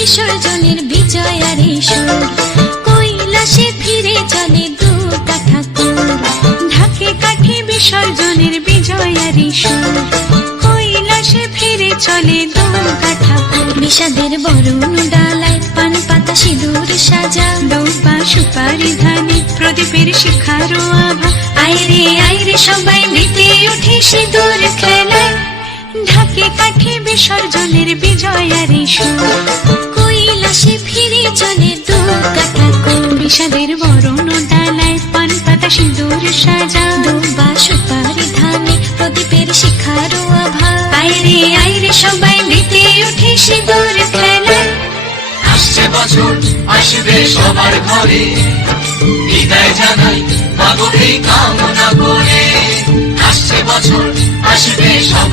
বিসর্জনের বিজয়ারি সুর, কৈলাসে ফিরে চলে দু কাঠা কুল। ঢাকে কাঠে বিসর্জনের বিজয়ারি সুর, কৈলাসে ফিরে চলে দু কাঠা কুল। বিষাদের বরণ ডালায় পান পাতা সিঁদুর সাজা, দৌপা সুপারি ধানে প্রদীপের শিখারো আভা। আইরে সবাই মেতে উঠে সিঁদুর খেলায়, ঢাকে কাঠে বিসর্জনের বিজয়ারি সুর, কৈলাসে ফিরে চলে দু কাঠা কুল। বিষাদের বরণ ডালায় পান পাতা সিঁদুর সাজা, দৌপা সুপারি ধানে প্রদীপের শিখারো আভা। আইরে সবাই মেতে উঠে সিঁদুর খেলায়। আসছে বছর আসবে সবার ঘরে, বিদায় জানাই মাগো এই কামনা করে। আসছে বছর আসবে সবার